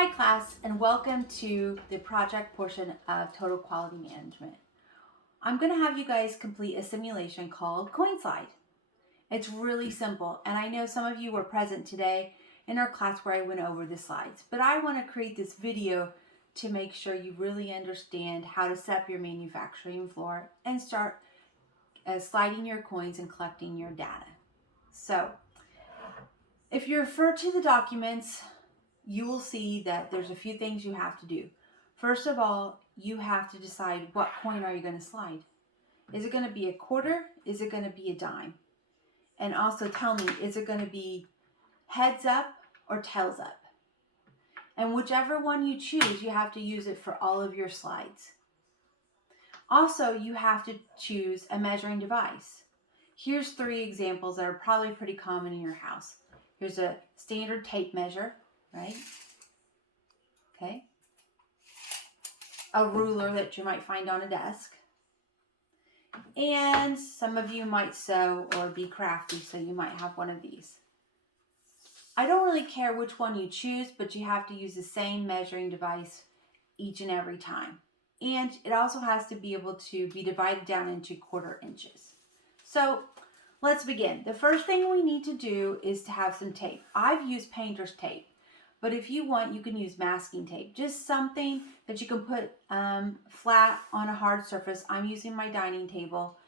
Hi class, and welcome to the project portion of Total Quality Management. I'm going to have you guys complete a simulation called Coin Slide. It's really simple, and I know some of you were present today in our class where I went over the slides, but I want to create this video to make sure you really understand how to set up your manufacturing floor and start sliding your coins and collecting your data. So, if you refer to the documents, you will see that there's a few things you have to do. First of all, you have to decide what coin are you going to slide. Is it going to be a quarter? Is it going to be a dime? And also tell me, is it going to be heads up or tails up? And whichever one you choose, you have to use it for all of your slides. Also, you have to choose a measuring device. Here's 3 examples that are probably pretty common in your house. Here's a standard tape measure, right? Okay. A ruler that you might find on a desk. And some of you might sew or be crafty, so you might have one of these. I don't really care which one you choose, but you have to use the same measuring device each and every time. And it also has to be able to be divided down into quarter inches. So let's begin. The first thing we need to do is to have some tape. I've used painter's tape, but if you want, you can use masking tape. Just something that you can put flat on a hard surface. I'm using my dining table,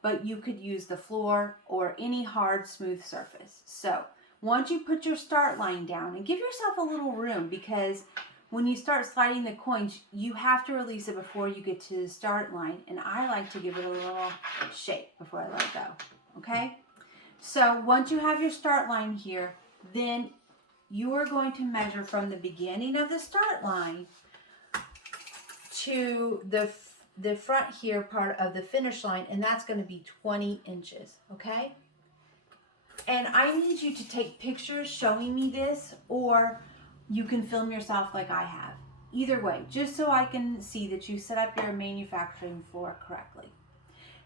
but you could use the floor or any hard, smooth surface. So once you put your start line down, and give yourself a little room, because when you start sliding the coins, you have to release it before you get to the start line. And I like to give it a little shake before I let it go. Okay? So once you have your start line here, then you are going to measure from the beginning of the start line to the front here part of the finish line, and that's going to be 20 inches, okay? And I need you to take pictures showing me this, or you can film yourself like I have. Either way, just so I can see that you set up your manufacturing floor correctly.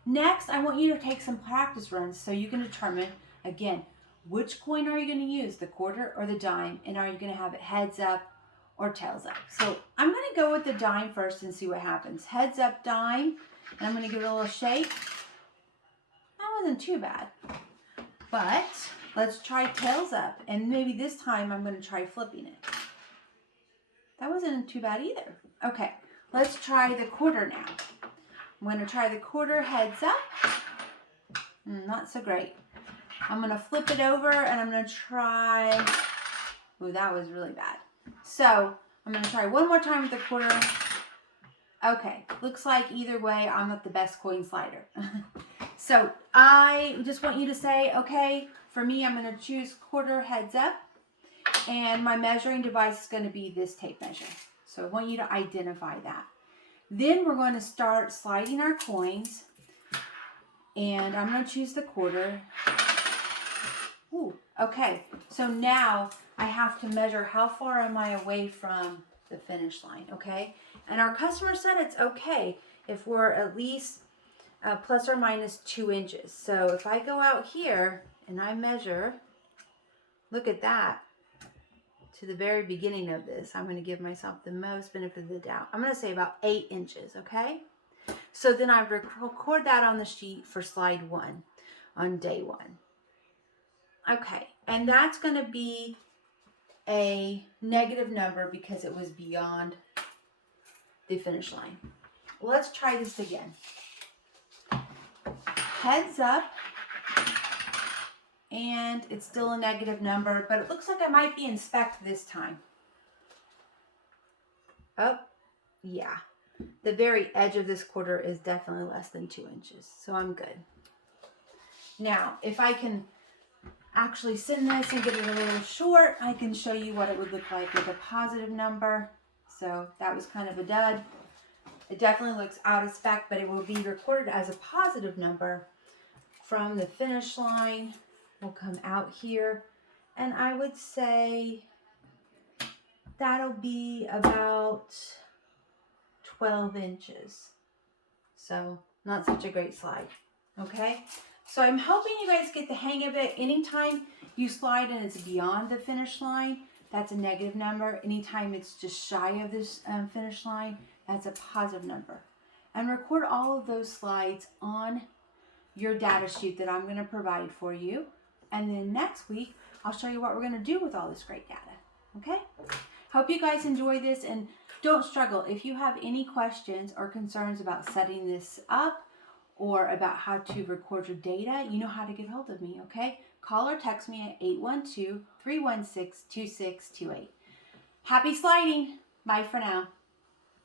Next, I want you to take some practice runs so you can determine, again, which coin are you going to use, the quarter or the dime, and are you going to have it heads up or tails up? So I'm going to go with the dime first and see what happens. Heads up dime, and I'm going to give it a little shake. That wasn't too bad. But let's try tails up, and maybe this time I'm going to try flipping it. That wasn't too bad either. Okay, let's try the quarter now. I'm going to try the quarter heads up. Not so great. I'm going to flip it over, and I'm going to try... Ooh, that was really bad. So I'm going to try one more time with the quarter. Okay, looks like either way I'm not the best coin slider. So I just want you to say, okay, for me I'm going to choose quarter heads up, and my measuring device is going to be this tape measure. So I want you to identify that. Then we're going to start sliding our coins, and I'm going to choose the quarter. Ooh, okay, so now I have to measure how far am I away from the finish line, okay? And our customer said it's okay if we're at least plus or minus 2 inches. So if I go out here and I measure, look at that, to the very beginning of this, I'm going to give myself the most benefit of the doubt. I'm going to say about 8 inches, okay? So then I record that on the sheet for slide 1 on day 1. Okay, and that's going to be a negative number because it was beyond the finish line. Let's try this again. Heads up, and it's still a negative number, but it looks like I might be inspect this time. Oh, yeah. The very edge of this quarter is definitely less than 2 inches, so I'm good. Now, if I can actually send this and get it a little short, I can show you what it would look like with a positive number. So that was kind of a dud. It definitely looks out of spec, but it will be recorded as a positive number from the finish line. We'll come out here, and I would say that'll be about 12 inches. So not such a great slide, okay? So I'm hoping you guys get the hang of it. Anytime you slide and it's beyond the finish line, that's a negative number. Anytime it's just shy of this finish line, that's a positive number. And record all of those slides on your data sheet that I'm going to provide for you. And then next week, I'll show you what we're going to do with all this great data. Okay? Hope you guys enjoy this, and don't struggle. If you have any questions or concerns about setting this up or about how to record your data, you know how to get hold of me, okay? Call or text me at 812-316-2628. Happy sliding. Bye for now.